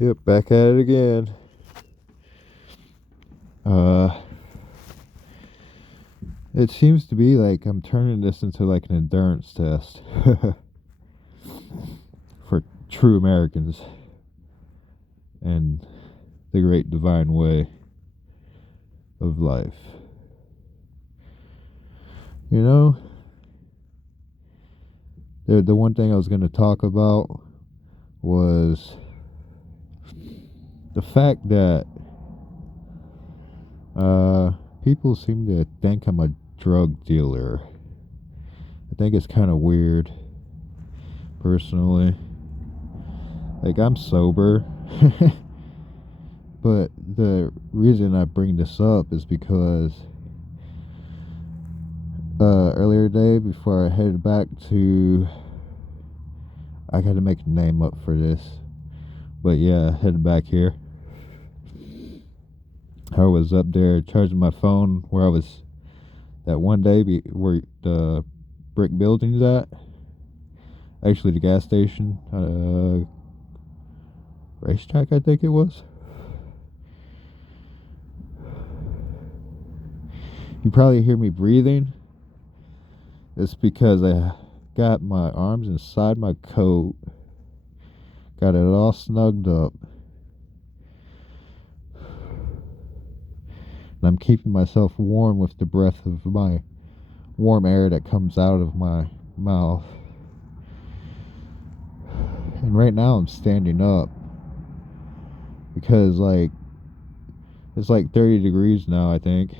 Yep, back at it again. Uh, it seems to be like I'm turning this into like an endurance test for true Americans and the great divine way of life. You know, the one thing I was going to talk about was the fact that uh, people seem to think I'm a drug dealer. I think it's kind of weird, personally. Like, I'm sober. But the reason I bring this up is because earlier today, before I headed back to, I got to make a name up for this, but yeah, headed back here. I was up there charging my phone where I was that one day where the brick building's at. Actually, the gas station, racetrack, I think it was. You probably hear me breathing. It's because I got my arms inside my coat, got it all snugged up, and I'm keeping myself warm with the breath of my warm air that comes out of my mouth. And right now I'm standing up because it's like 30 degrees now, I think.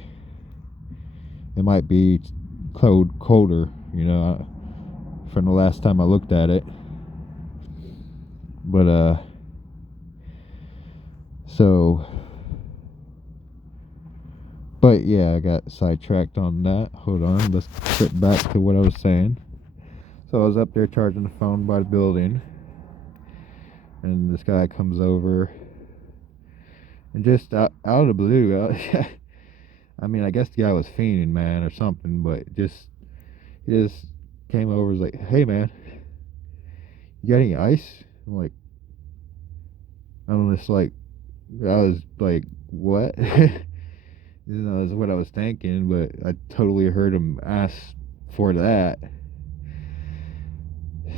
It might be colder, from the last time I looked at it. But so but yeah, I got sidetracked on that. Hold on, let's get back to what I was saying. So I was up there charging the phone by the building, and this guy comes over, and just out of the blue, I mean, I guess the guy was fiending, man, or something, but he just came over and was like, "Hey, man, you got any ice?" I'm like, I'm just like, I was like, "What?" That's what I was thinking, but I totally heard him ask for that.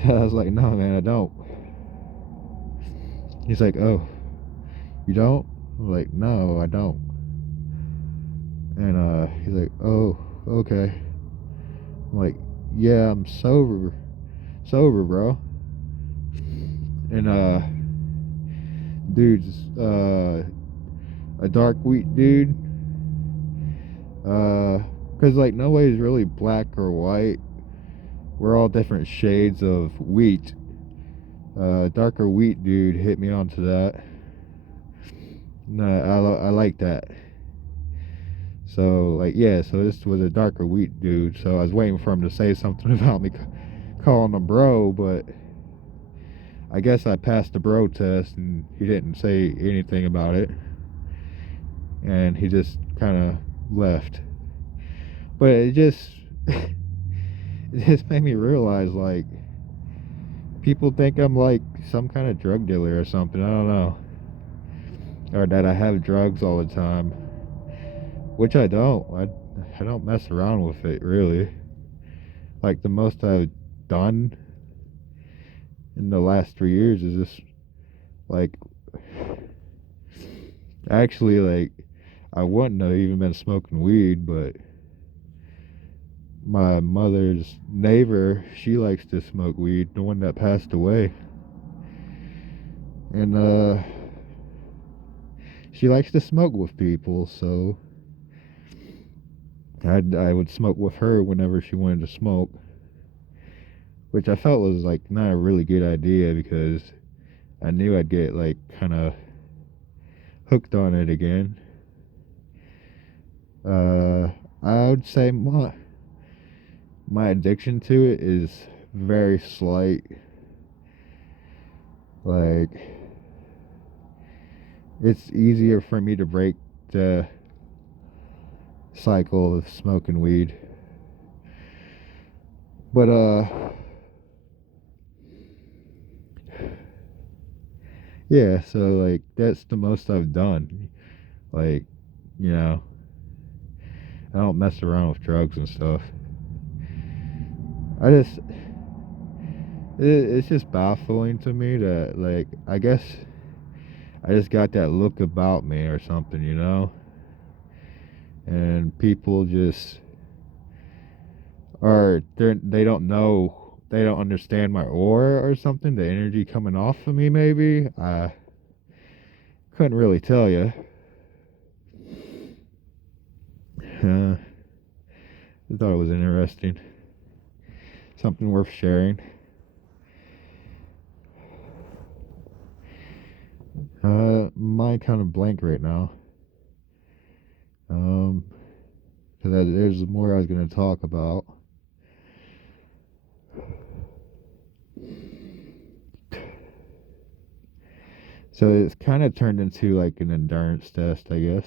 I was like, "No, man, I don't." He's like, "Oh, you don't?" I'm like, "No, I don't." And he's like, "Oh, okay." I'm like, "Yeah, I'm sober, bro." And dude's a dark wheat dude. Cause like nobody's really black or white. We're all different shades of wheat. Darker wheat dude hit me onto that. No, I like that. So like yeah, so this was a darker wheat dude. So I was waiting for him to say something about me calling him bro, but I guess I passed the bro test and he didn't say anything about it, and he just kind of left. But it just it just made me realize like people think I'm like some kind of drug dealer or something. I don't know, or that I have drugs all the time, which I don't. I don't mess around with it really. Like the most I've done in the last 3 years is just like actually like I wouldn't have even been smoking weed, but my mother's neighbor, she likes to smoke weed, the one that passed away. And she likes to smoke with people, so I would smoke with her whenever she wanted to smoke, which I felt was like not a really good idea because I knew I'd get like kind of hooked on it again. Uh, I would say my addiction to it is very slight. Like it's easier for me to break the cycle of smoking weed. But Yeah, so like that's the most I've done. Like, you know, I don't mess around with drugs and stuff. I just it's just baffling to me that, like, I guess I just got that look about me or something, you know? And people just they don't know, they don't understand my aura or something, the energy coming off of me maybe. I couldn't really tell you. I thought it was interesting. Something worth sharing. Mine kind of blank right now. Cause there's more I was gonna talk about. So it's kind of turned into like an endurance test, I guess.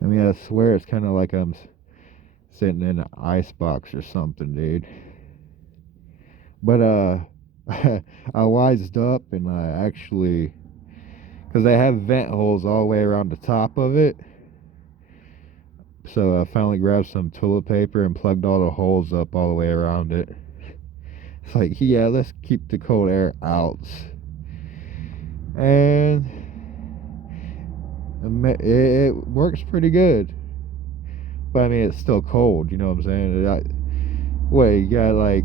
I mean, I swear it's kind of like I'm sitting in an ice box or something, dude. But I wised up and I actually, cause they have vent holes all the way around the top of it. So I finally grabbed some toilet paper and plugged all the holes up all the way around it. It's like, yeah, let's keep the cold air out. And it works pretty good. But I mean, it's still cold, you know what I'm saying? Wait, you got like,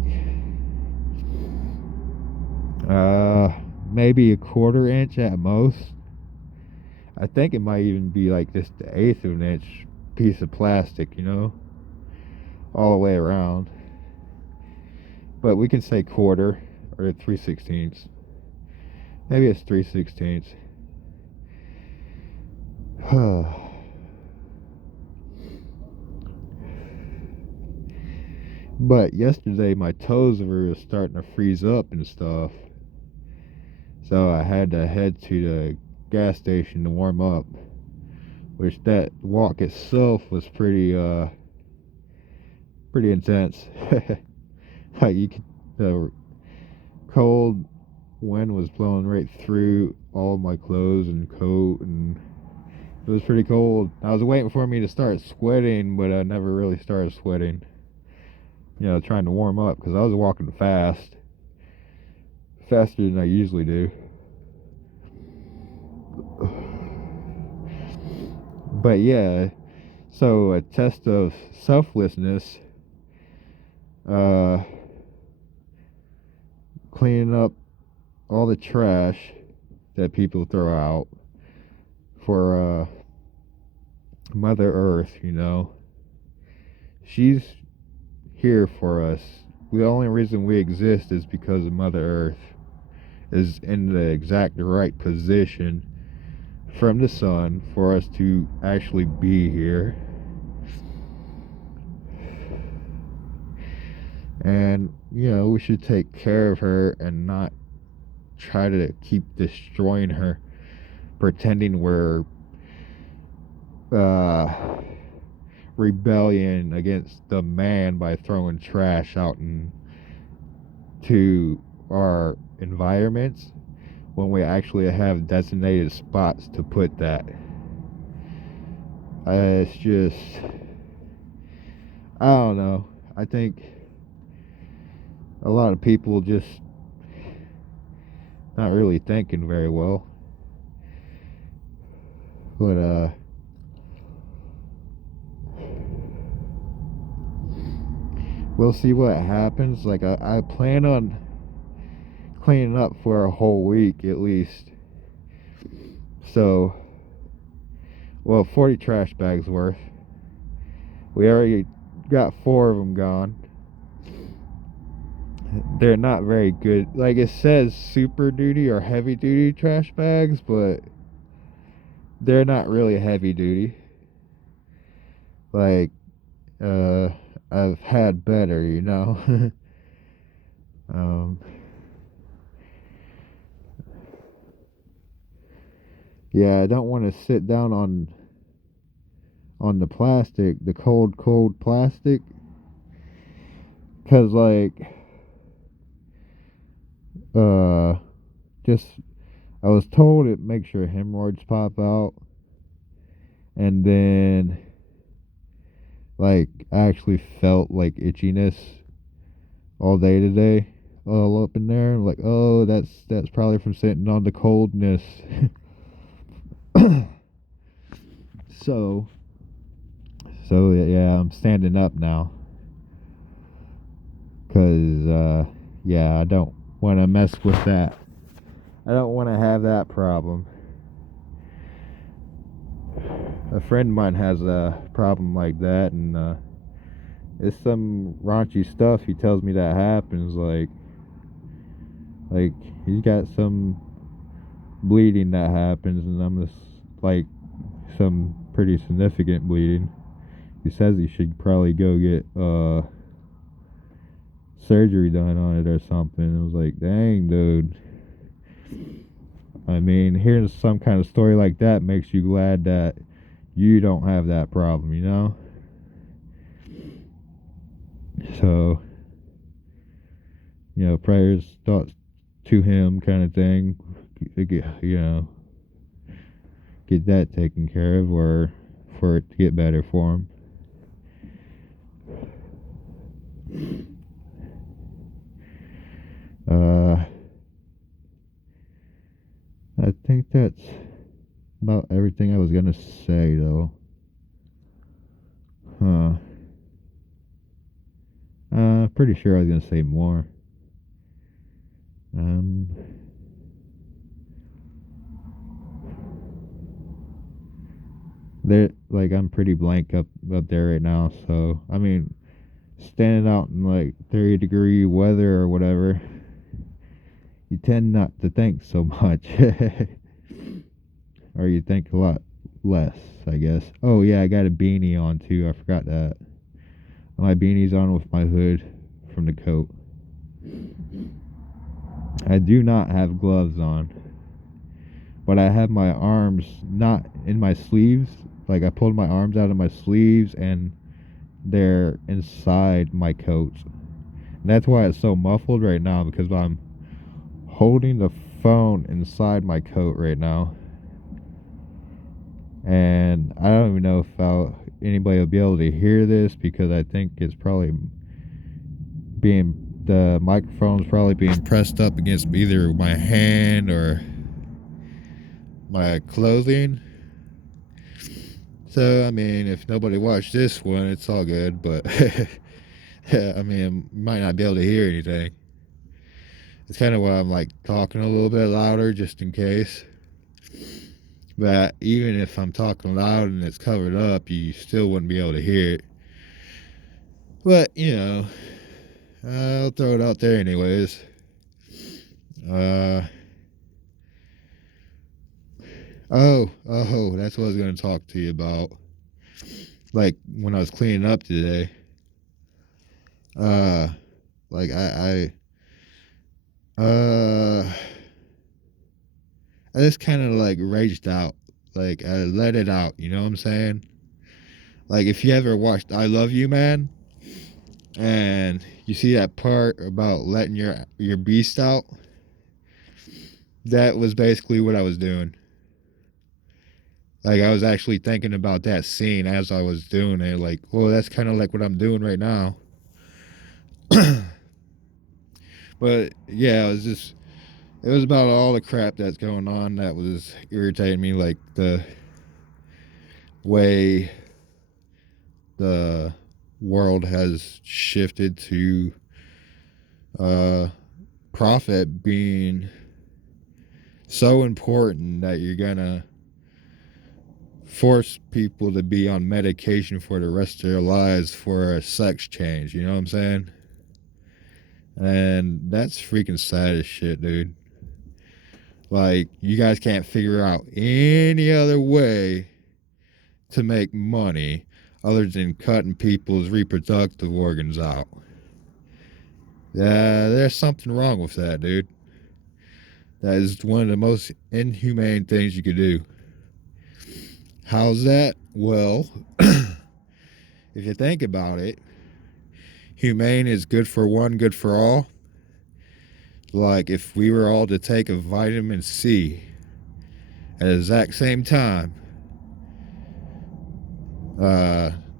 maybe a quarter inch at most. I think it might even be like just the eighth of an inch piece of plastic, you know, all the way around. But we can say quarter or 3/16. Maybe it's 3/16. But yesterday my toes were starting to freeze up and stuff. So I had to head to the gas station to warm up. Which that walk itself was pretty intense. Like you could, the cold wind was blowing right through all my clothes and coat, and it was pretty cold. I was waiting for me to start sweating, but I never really started sweating. You know, trying to warm up because I was walking fast, faster than I usually do. But yeah, so a test of selflessness, uh, cleaning up all the trash that people throw out for Mother Earth, you know. She's here for us. The only reason we exist is because of Mother Earth is in the exact right position from the sun for us to actually be here. And, you know, we should take care of her and not try to keep destroying her, pretending we're uh, rebellion against the man by throwing trash out into our environments when we actually have designated spots to put that. It's just, I don't know. I think a lot of people just not really thinking very well. But we'll see what happens. Like I plan on cleaning up for a whole week at least. So, well, 40 trash bags worth. We already got 4 of them gone. They're not very good. Like it says super duty or heavy duty trash bags, but they're not really heavy duty. Like, uh, I've had better, you know. um, yeah, I don't want to sit down on the plastic, the cold plastic, cause like Uh, just I was told it makes your hemorrhoids pop out, and then like I actually felt like itchiness all day today, all up in there. Like, oh, that's probably from sitting on the coldness. so so yeah, I'm standing up now, cause yeah, I don't want to mess with that. I don't want to have that problem. A friend of mine has a problem like that, and it's some raunchy stuff. He tells me that happens, like he's got some bleeding that happens, and I'm just like some pretty significant bleeding. He says he should probably go get surgery done on it or something. I was like, dang, dude. I mean, hearing some kind of story like that makes you glad that you don't have that problem, you know? So, prayers, thoughts to him, kind of thing. You know, get that taken care of, or for it to get better for him. I think that's about everything I was gonna say, though. Huh. Pretty sure I was gonna say more. Um, there, like, I'm pretty blank up there right now. So, I mean, standing out in like 30-degree weather or whatever, you tend not to think so much, or you think a lot less, I guess. Oh yeah, I got a beanie on too. I forgot that. My beanie's on with my hood from the coat. I do not have gloves on, but I have my arms not in my sleeves. Like I pulled my arms out of my sleeves and they're inside my coat. And that's why it's so muffled right now, because I'm holding the phone inside my coat right now. And I don't even know if anybody will be able to hear this, because I think it's probably the microphone's probably being pressed up against either my hand or my clothing. So I mean, if nobody watched this one, it's all good. But I mean, you might not be able to hear anything. It's kind of why I'm like talking a little bit louder, just in case. But even if I'm talking loud and it's covered up, you still wouldn't be able to hear it. But I'll throw it out there anyways. Uh that's what I was gonna talk to you about. Like when I was cleaning up today. Uh like I just kind of like raged out. Like I let it out, you know what I'm saying? Like if you ever watched I Love You, Man, and you see that part about letting your beast out, that was basically what I was doing. Like I was actually thinking about that scene as I was doing it. Like, well, that's kind of like what I'm doing right now. But yeah, it was about all the crap that's going on that was irritating me, like the way the world has shifted to profit being so important that you're gonna force people to be on medication for the rest of their lives for a sex change. You know what I'm saying? And that's freaking sad as shit, dude. Like, you guys can't figure out any other way to make money other than cutting people's reproductive organs out. Yeah, there's something wrong with that, dude. That is one of the most inhumane things you could do. How's that? Well, if you think about it, humane is good for one, good for all. Like if we were all to take a vitamin C at the exact same time,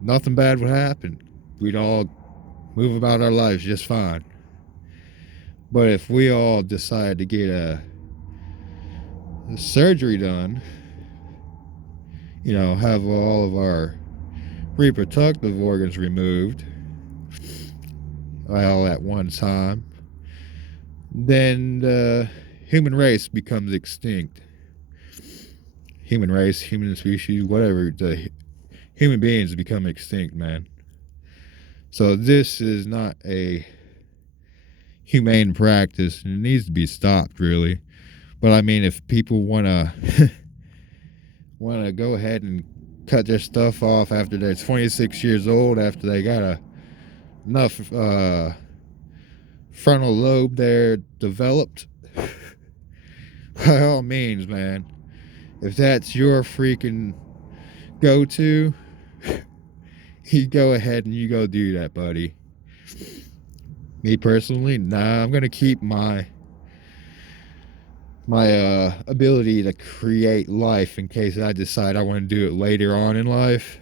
nothing bad would happen. We'd all move about our lives just fine. But if we all decide to get a surgery done, have all of our reproductive organs removed all at one time, then the human race becomes extinct. Human race, human species, whatever, the human beings become extinct, man. So this is not a humane practice, and it needs to be stopped, really. But I mean, if people wanna go ahead and cut their stuff off after they're 26 years old, after they got enough frontal lobe there developed, by all means, man. If that's your freaking go-to, you go ahead and you go do that, buddy. Me personally, nah, I'm gonna keep my ability to create life in case I decide I want to do it later on in life.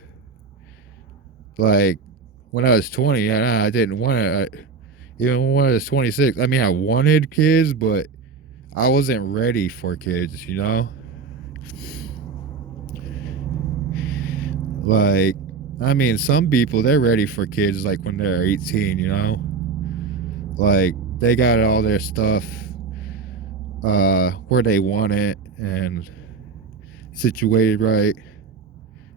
Like when I was 20, I didn't want to. Even when I was 26, I mean, I wanted kids, but I wasn't ready for kids, Like, I mean, some people, they're ready for kids like when they're 18, Like, they got all their stuff where they want it and situated right.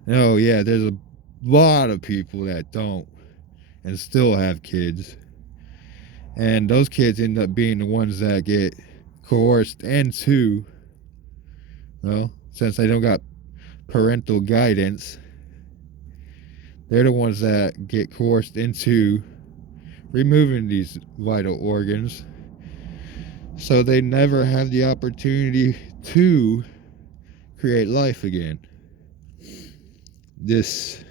Oh, yeah, there's a lot of people that don't and still have kids. And those kids end up being the ones that get coerced into, since they don't got parental guidance, they're the ones that get coerced into removing these vital organs. So they never have the opportunity to create life again. This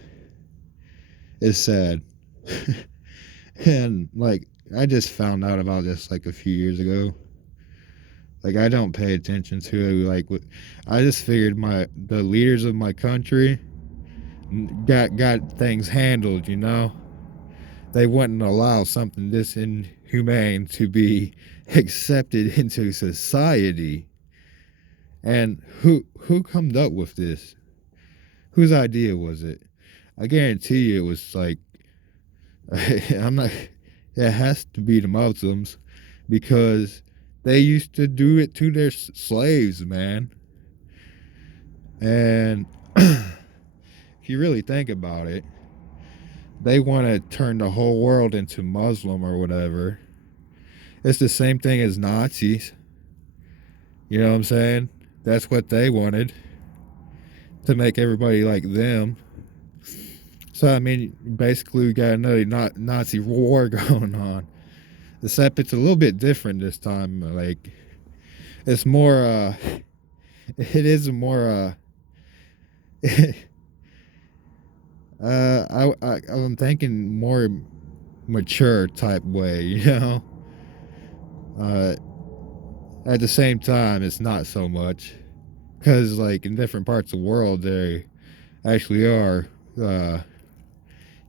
is sad. And like, I just found out about this like a few years ago. Like, I don't pay attention to it. Like, I just figured the leaders of my country got things handled. They wouldn't allow something this inhumane to be accepted into society. And who come up with this? Whose idea was it? I guarantee you it was like I'm not. It has to be the Muslims because they used to do it to their slaves, man. And if you really think about it, they want to turn the whole world into Muslim or whatever. It's the same thing as Nazis. You know what I'm saying? That's what they wanted, to make everybody like them. So, I mean, basically, we got another Nazi war going on. Except it's a little bit different this time. Like, it's more, it is more, I'm thinking more mature type way, At the same time, it's not so much. Because, like, in different parts of the world, they actually are,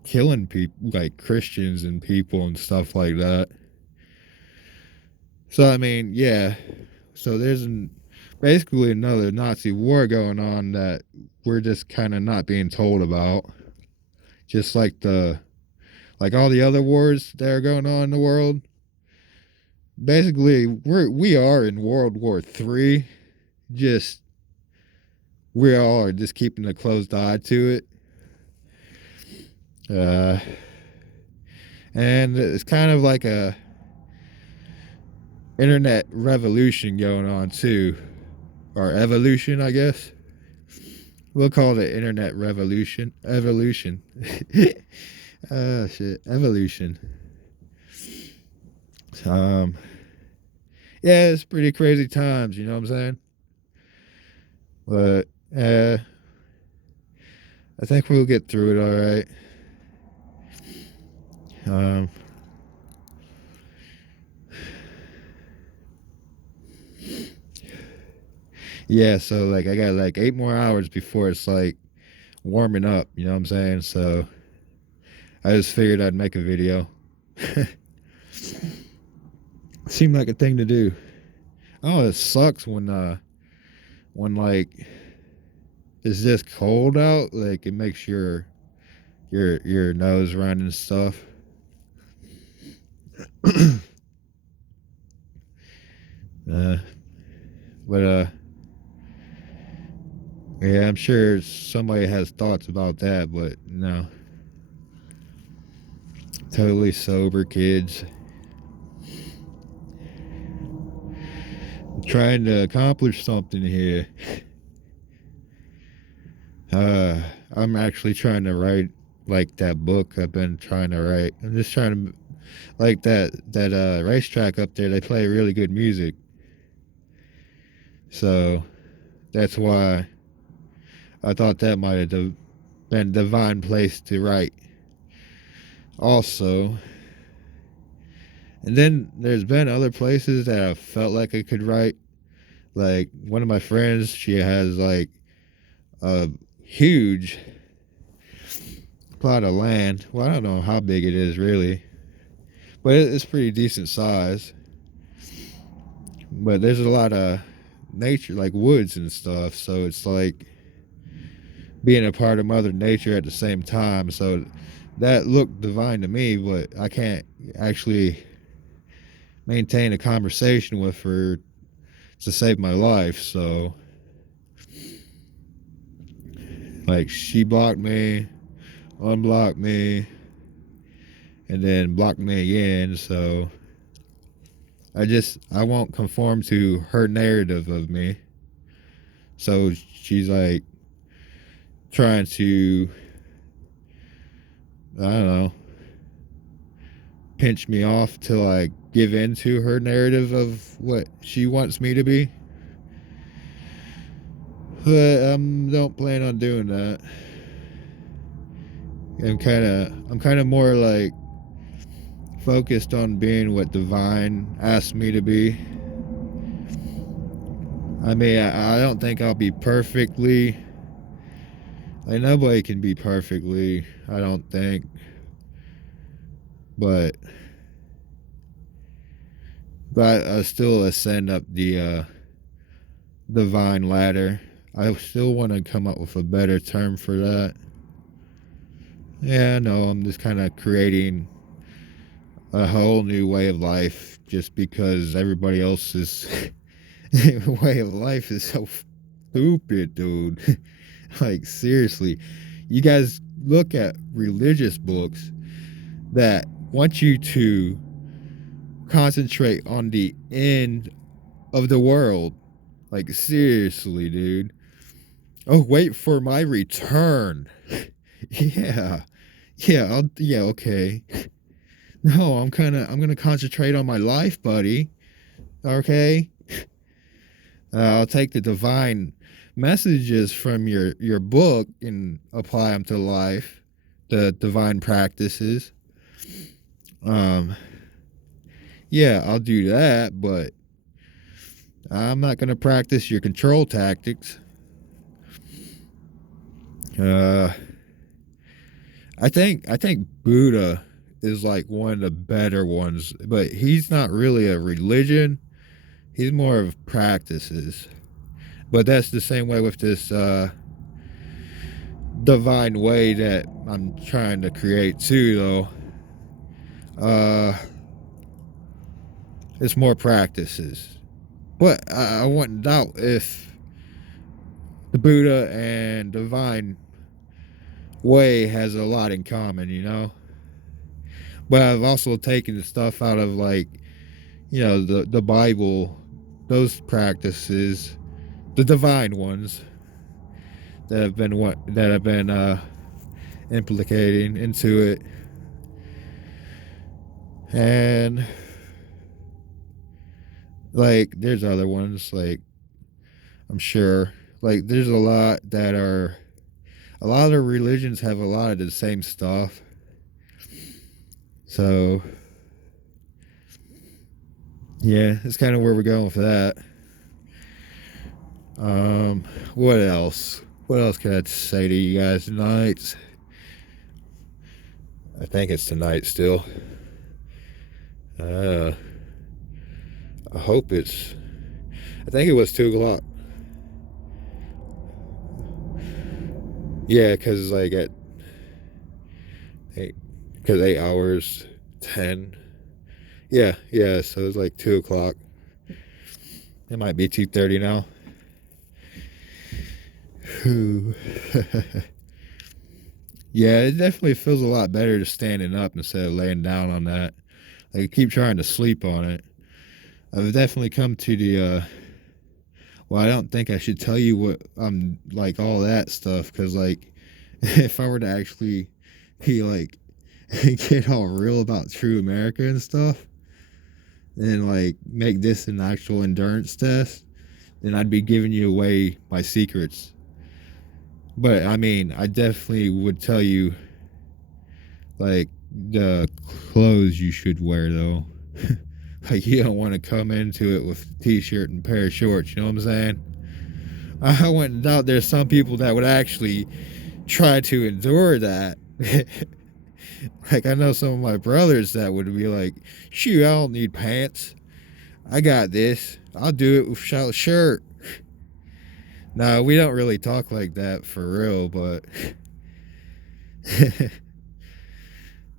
killing people, like Christians and people and stuff like that. So, I mean, yeah. So there's basically another Nazi war going on that we're just kind of not being told about. Just like all the other wars that are going on in the world. Basically, we are in World War III. Just we all are just keeping a closed eye to it. And it's kind of like a internet revolution going on too, or evolution, I guess. We'll call it internet revolution. Evolution. Shit. Evolution. Yeah, it's pretty crazy times, you know what I'm saying? But, I think we'll get through it all right. Yeah, so like I got like 8 more hours before it's like warming up, you know what I'm saying? So I just figured I'd make a video. Seemed like a thing to do. Oh, it sucks when like it's just cold out, like it makes your nose run and stuff. uh, but yeah, I'm sure somebody has thoughts about that, but no. Totally sober kids. I'm trying to accomplish something here. Uh, I'm actually trying to write like that book I've been trying to write. I'm just trying to like that racetrack up there. They play really good music, so that's why I thought that might have been a divine place to write. Also, and then there's been other places that I felt like I could write. Like one of my friends, she has like a huge plot of land. Well, I don't know how big it is really, but it's pretty decent size. But there's a lot of nature, like woods and stuff. So it's like being a part of Mother Nature at the same time. So that looked divine to me, but I can't actually maintain a conversation with her to save my life. So, like, she blocked me, unblocked me, and then blocked me again. So, I won't conform to her narrative of me. So she's like trying to, I don't know, pinch me off to like give in to her narrative of what she wants me to be. But I don't plan on doing that. I'm kind of more like focused on being what divine asked me to be. I mean, I don't think I'll be perfectly, like nobody can be perfectly, I don't think, but I still ascend up the divine ladder. I still want to come up with a better term for that. Yeah, no, I'm just kind of creating a whole new way of life just because everybody else's way of life is so stupid, dude. Like, seriously. You guys look at religious books that want you to concentrate on the end of the world. Like, seriously, dude. Oh, wait for my return. Yeah. Yeah, okay. No, I'm gonna concentrate on my life, buddy. Okay? I'll take the divine messages from your book and apply them to life, the divine practices. Um, yeah, I'll do that, but I'm not gonna practice your control tactics. Uh, I think Buddha is like one of the better ones, but he's not really a religion. He's more of practices. But that's the same way with this divine way that I'm trying to create too, though. It's more practices. But I wouldn't doubt if the Buddha and divine way has a lot in common, you know? But I've also taken the stuff out of like, the Bible, those practices, the divine ones that have been implicating into it. And like there's other ones like I'm sure like there's a lot of religions have a lot of the same stuff. So yeah, that's kind of where we're going for that. Um, what else? What else can I say to you guys tonight? I think it's tonight still. Uh, I hope it's. I think it was 2 o'clock. Yeah, cause like at 8 hours, 10. Yeah, yeah. So it's like 2 o'clock. It might be 2:30 now. Yeah, it definitely feels a lot better just standing up instead of laying down on that. Like I keep trying to sleep on it. I've definitely come to the well, I don't think I should tell you what I'm like all that stuff cuz like if I were to actually be like get all real about true America and stuff and like make this an actual endurance test, then I'd be giving you away my secrets. But I mean, I definitely would tell you like the clothes you should wear though. Like you don't want to come into it with a t-shirt and a pair of shorts, you know what I'm saying? I went and doubt there's some people that would actually try to endure that. Like I know some of my brothers that would be like, shoot, I don't need pants. I got this. I'll do it without a shirt. No, we don't really talk like that for real, but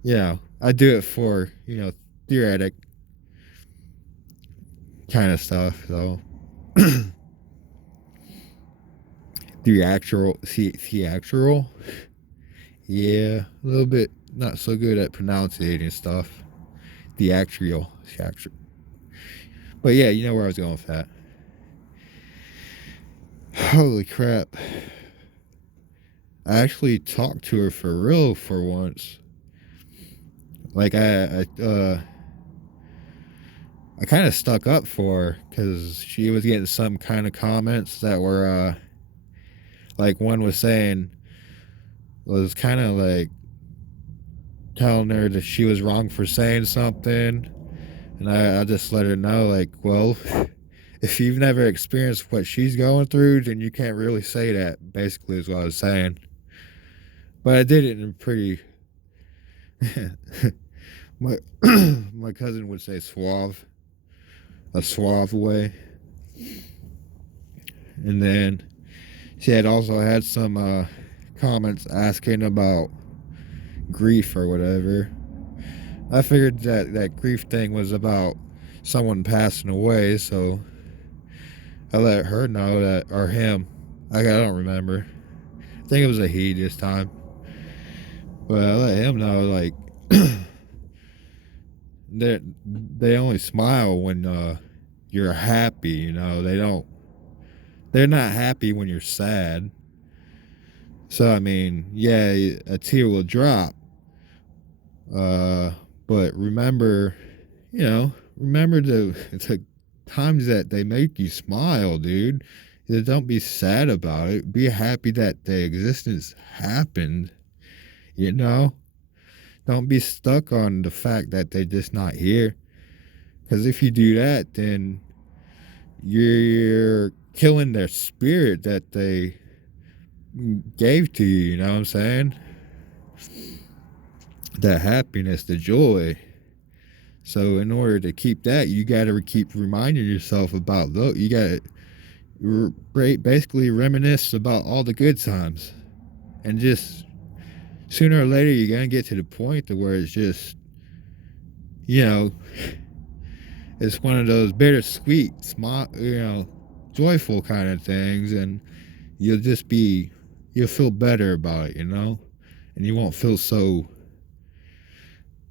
yeah, I do it for, theoretic kind of stuff, so theatrical, yeah, a little bit not so good at pronunciating stuff. Theatrical, but yeah, you know where I was going with that. Holy crap! I actually talked to her for real for once. Like I kind of stuck up for her because she was getting some kind of comments that were like one was saying was kind of like telling her that she was wrong for saying something, and I just let her know like, well, if you've never experienced what she's going through, then you can't really say that. Basically, is what I was saying. But I did it in pretty. my my cousin would say a suave way, and then she had also had some comments asking about grief or whatever. I figured that grief thing was about someone passing away, so I let her know that, or him. I don't remember. I think it was a he this time. But I let him know, like, they only smile when you're happy, They don't, they're not happy when you're sad. So, I mean, yeah, a tear will drop. Uh, but remember the times that they make you smile, dude. Don't be sad about it. Be happy that the existence happened, you know? Don't be stuck on the fact that they're just not here. Because if you do that, then you're killing their spirit that they gave to you, you know what I'm saying? The happiness, the joy. So in order to keep that, you got to keep reminding yourself about those. You got to basically reminisce about all the good times, and just sooner or later you're gonna get to the point to where it's just, you know, it's one of those bittersweet, smart, joyful kind of things, and you'll feel better about it, and you won't feel so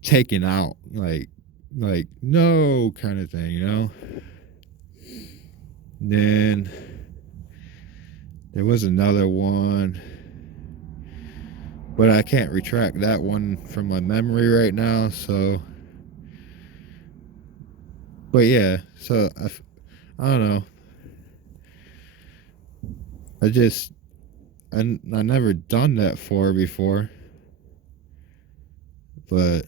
taken out, like no kind of thing. Then there was another one, but I can't retract that one from my memory right now. So, but yeah, so I don't know. I just I never done that for before, but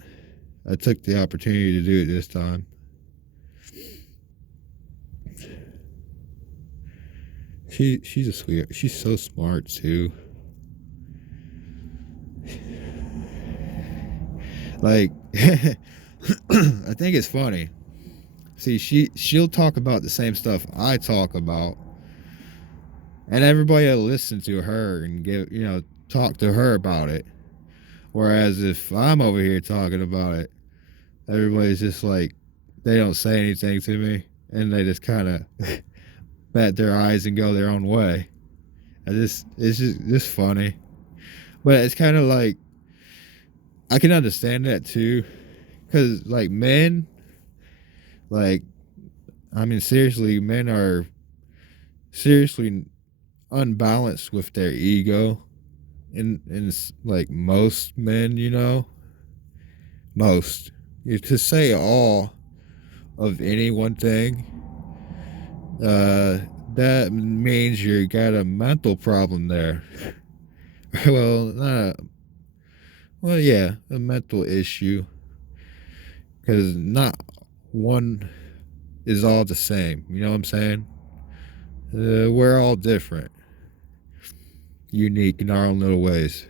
I took the opportunity to do it this time. She's a sweetheart. She's so smart too. Like I think it's funny. See, she'll talk about the same stuff I talk about, and everybody will listen to her and talk to her about it. Whereas if I'm over here talking about it, everybody's just like, they don't say anything to me, and they just kind of bat their eyes and go their own way. It's just funny, but it's kind of like I can understand that too, because like men, like I mean seriously, men are seriously unbalanced with their ego, and like most men, most to say all of any one thing, uh, that means you got a mental problem there. well, not a, well, yeah, a mental issue, because not one is all the same. You know what I'm saying? We're all different, unique in our own little ways.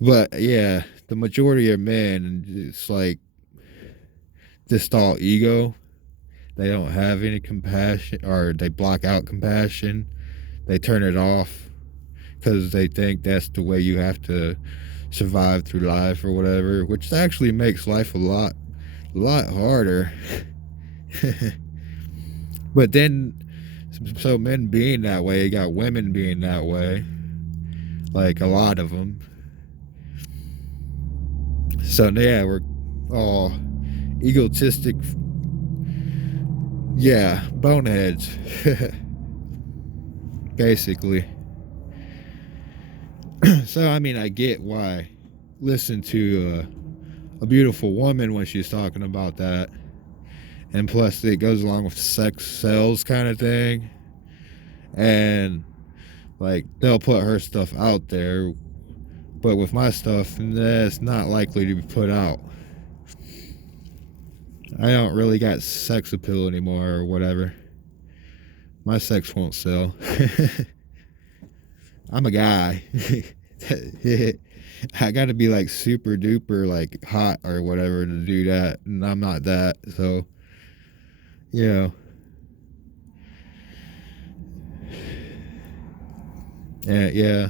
But yeah, the majority of men, it's like just all ego. They don't have any compassion, or they block out compassion. They turn it off because they think that's the way you have to survive through life or whatever, which actually makes life a lot harder. But then, so men being that way, you got women being that way, like a lot of them. So yeah, we're all egotistic, yeah, boneheads, basically. So I mean, I get why. Listen to a beautiful woman when she's talking about that, and plus it goes along with sex sells kind of thing, and like they'll put her stuff out there, but with my stuff, that's not likely to be put out. I don't really got sex appeal anymore or whatever. My sex won't sell. I'm a guy. I got to be like super duper like hot or whatever to do that, and I'm not that. So, you know, yeah.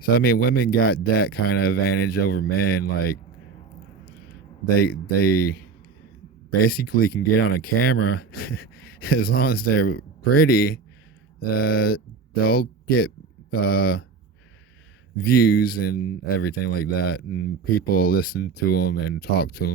So I mean, women got that kind of advantage over men. Like they basically can get on a camera as long as they're pretty. They'll get uh, views and everything like that, and people listen to them and talk to them